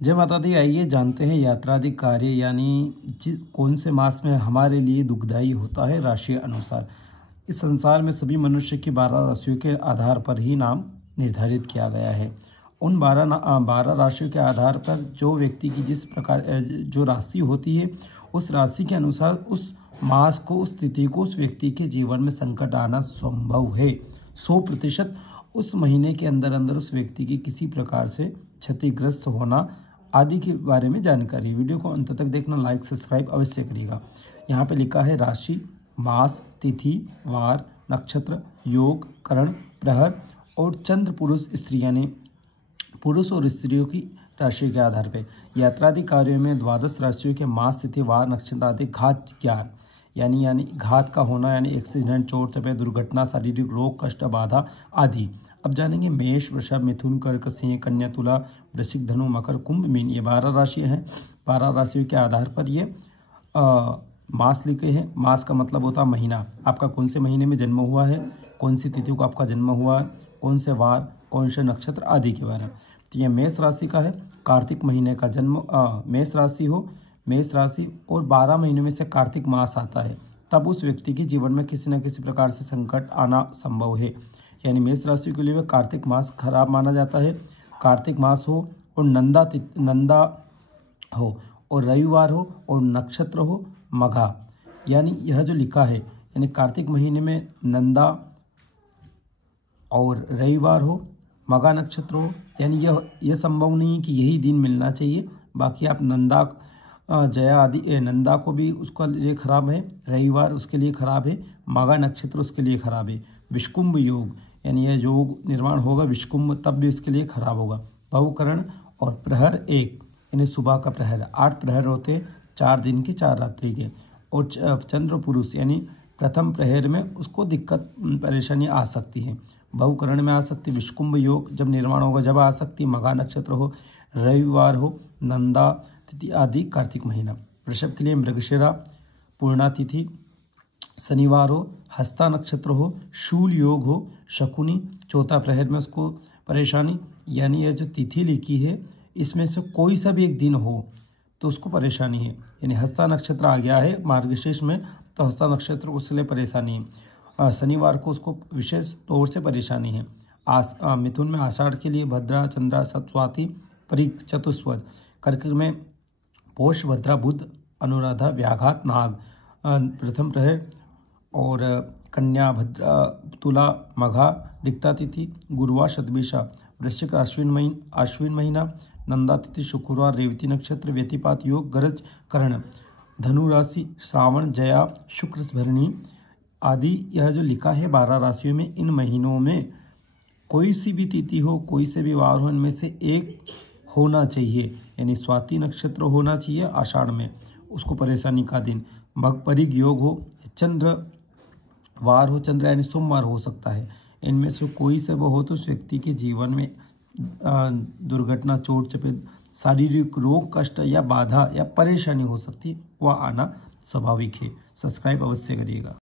जय माता दी। आइए जानते हैं यात्रादि कार्य यानी कौन से मास में हमारे लिए दुखदायी होता है राशि अनुसार। इस संसार में सभी मनुष्य की 12 राशियों के आधार पर ही नाम निर्धारित किया गया है। उन 12 राशियों के आधार पर जो व्यक्ति की जिस प्रकार जो राशि होती है उस राशि के अनुसार उस मास को, उस तिथि को, उस व्यक्ति के जीवन में संकट आना संभव है। 100% उस महीने के अंदर अंदर उस व्यक्ति की किसी प्रकार से क्षतिग्रस्त होना आदि के बारे में जानकारी। वीडियो को अंत तक देखना, लाइक सब्सक्राइब अवश्य करिएगा। यहाँ पे लिखा है राशि, मास, तिथि, वार, नक्षत्र, योग, करण, प्रहर और चंद्र, पुरुष, स्त्री यानी पुरुष और स्त्रियों की राशि के आधार पर यात्रादि कार्यों में 12 राशियों के मास, तिथि, वार, नक्षत्र आदि घात ज्ञान यानी घात का होना यानी एक्सीडेंट, चोट, चपेट, दुर्घटना, शारीरिक रोग, कष्ट, बाधा आदि। अब जानेंगे मेष, वृषभ, मिथुन, कर्क, सिंह, कन्या, तुला, वृश्चिक, धनु, मकर, कुंभ, मीन। ये 12 राशियां हैं। 12 राशियों के आधार पर ये मास लिखे हैं। मास का मतलब होता है महीना, आपका कौन से महीने में जन्म हुआ है, कौन सी तिथि को आपका जन्म हुआ है, कौन से वार, कौन से नक्षत्र आदि के बारे में। तो ये मेष राशि का है। कार्तिक महीने का जन्म मेष राशि और 12 महीनों में से कार्तिक मास आता है, तब उस व्यक्ति के जीवन में किसी न किसी प्रकार से संकट आना संभव है। यानी मेष राशि के लिए कार्तिक मास खराब माना जाता है। कार्तिक मास हो और नंदा हो और रविवार हो और नक्षत्र हो मघा, यानी यह जो लिखा है यानी कार्तिक महीने में नंदा और रविवार हो, मघा नक्षत्र हो, यानी यह संभव नहीं है कि यही दिन मिलना चाहिए। बाकी आप नंदा, जया आदि, नंदा को भी उसके लिए खराब है, रविवार उसके लिए खराब है, मघा नक्षत्र उसके लिए खराब है। विषकुंभ योग यानी यह योग निर्माण होगा विषकुंभ, तब भी इसके लिए खराब होगा। बहुकरण और प्रहर 1 यानी सुबह का प्रहर, 8 प्रहर होते हैं, 4 दिन के 4 रात्रि के। और चंद्र पुरुष यानी प्रथम प्रहर में उसको दिक्कत परेशानी आ सकती है। बहुकरण में आ सकती है, विषकुंभ योग जब निर्माण होगा जब आ सकती है, मघा नक्षत्र हो, रविवार हो, नंदा तिथि आदि कार्तिक महीना। वृषभ के लिए मृगशिरा पूर्णा तिथि, शनिवार हो, हस्ता नक्षत्र हो, शूल योग हो, शकुनी, चौथा प्रहर में उसको परेशानी। यानी यह जो तिथि लिखी है इसमें से कोई सा भी एक दिन हो तो उसको परेशानी है। यानी हस्ता नक्षत्र आ गया है मार्गशीर्ष में तो हस्ता नक्षत्र उसके लिए परेशानी है। शनिवार को उसको विशेष तौर से परेशानी है। मिथुन में आषाढ़ के लिए भद्रा, चंद्रा, स्वाति, परिक, चतुस्वद। कर्क में पोष, भद्रा, बुध, अनुराधा, व्याघात, नाग प्रथम प्रहर। और कन्या, भद्रा, तुला, मघा, दिक्ता तिथि, गुरुवार, शतभिषा। वृश्चिक आश्विन महीना, नंदा तिथि, शुक्रवार, रेवती नक्षत्र, व्यतिपात योग, गरज, कर्ण। धनु राशि, श्रावण, जया, शुक्र, भरणी आदि। यह जो लिखा है 12 राशियों में, इन महीनों में कोई सी भी तिथि हो, कोई से भी वार हो, इनमें से एक होना चाहिए। यानी स्वाति नक्षत्र होना चाहिए आषाढ़ में, उसको परेशानी का दिन। परिग योग हो, चंद्र वार हो, चंद्र यानी सोमवार हो सकता है। इनमें से कोई से वो हो तो उस व्यक्ति के जीवन में दुर्घटना, चोट, चपेट, शारीरिक रोग, कष्ट या बाधा या परेशानी हो सकती है, वह आना स्वाभाविक है। सब्सक्राइब अवश्य करिएगा।